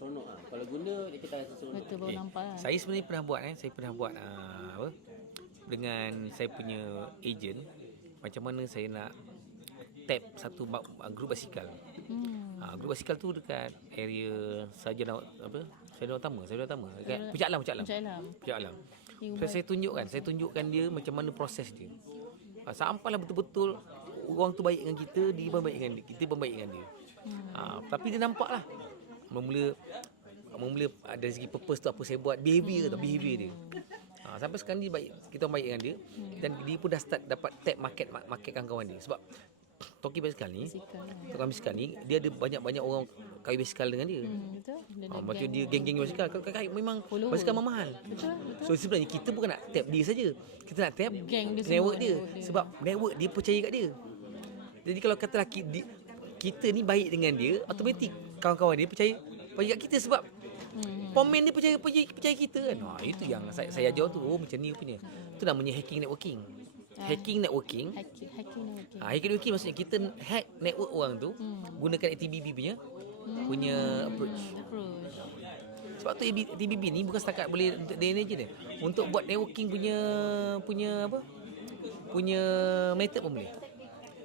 seronok lah. Kalau guna dia kita rasa seronok. Betul, baru nampak lah. Saya sebenarnya pernah buat apa dengan saya punya ejen, macam mana saya nak tap satu grup basikal. Grup basikal tu dekat area Sarjana Utama dekat Puncak Alam. So, saya tunjukkan dia macam mana proses dia. Sampailah betul-betul orang tu baik dengan kita, dia pun baik dengan dia, kita pun baik dengan dia. Tapi dia nampaklah mula dari segi purpose tu apa saya buat, behavior dia. Sampai sekarang dia baik, kita baik dengan dia, dan dia pun dah start dapat tap market kawan-kawan dia. Sebab Toki basikal ni, dia ada banyak orang kayu basikal dengan dia. Betul. Macam dia geng-geng basikal, kayu memang basikal mahal. Betul. So sebenarnya kita bukan nak tap dia saja, kita nak tap Geng dia network semua, dia. network dia. Sebab network dia percaya kat dia. Jadi kalau katalah kita ni baik dengan dia, automatik kawan-kawan dia percaya kat kita sebab komen dia percaya kita kan. Itu yang saya ajar tu. Macam ni punya. Itu namanya hacking networking. Hacking networking maksudnya kita hack network orang tu gunakan ATBB punya approach. Sebab tu ATBB ni bukan setakat boleh untuk DNA je dia. Untuk buat networking punya method pun boleh.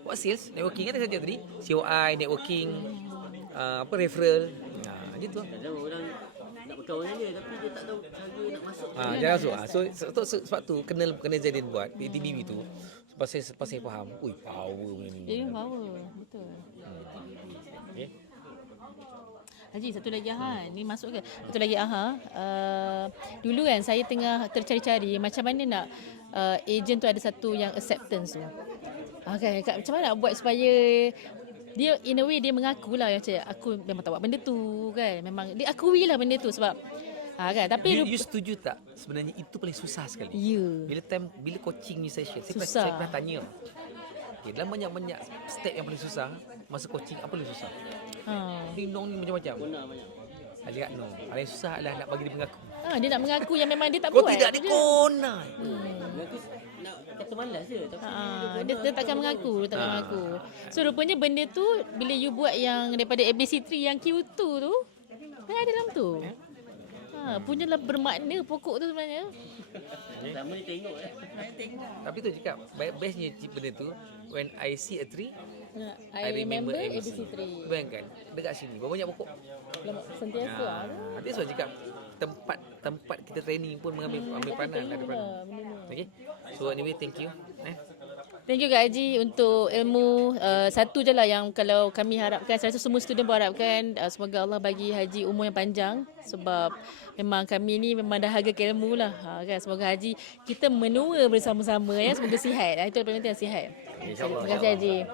Buat sales, networking kan saya tadi, COI, networking, referral. Gitu lah. Kadang orang nak berkawan dengan dia tapi dia tak tahu cara nak masuk. Jangan masuk. Sebab tu kena Zaidin buat ATBB tu. Lepas saya faham, power punya ni. Dia power, betul. Okay. Haji, satu lagi Ni masuk ke? Satu lagi dulu kan saya tengah tercari-cari macam mana nak ejen tu ada satu yang acceptance tu. Kan, macam mana nak buat supaya dia in a way dia mengakulah macam aku memang tak buat benda tu kan. Memang dia akui lah benda tu sebab kan, tapi You setuju tak? Sebenarnya itu paling susah sekali. Ya. Bila coaching ni session, saya Susah. pernah tanya. Dalam banyak step yang paling susah, masa coaching apa paling susah? Ding dong ni macam-macam. Guna banyak. Saya cakap no. Paling susah adalah nak bagi dia mengaku. Dia nak mengaku yang memang dia tak Kau buat. tidak dikonai. Aku nak kata malas je tapi Dia takkan mengaku, So rupanya benda tu bila you buat yang daripada ABC3 yang Q2 tu kan ada dalam tu. Punyalah bermakna pokok tu sebenarnya. sama dia tengok Tapi tu cakap, bestnya benda tu, when I see a tree, I remember ABC3. Bayangkan, dekat sini, berapa banyak pokok. Sentiasa Nanti sebab cakap, tempat kita training pun ambil peranan. Ada peranan. Okay. So anyway, thank you. Thank you Kak Haji untuk ilmu. Satu je lah yang kalau kami harapkan, saya rasa semua student pun harapkan, semoga Allah bagi Haji umur yang panjang. Sebab memang kami ni memang dah harga ilmu lah. Kan? Semoga Haji kita menua bersama-sama. Semoga sihat. Itu yang paling penting, sihat. InsyaAllah. Terima kasih Haji.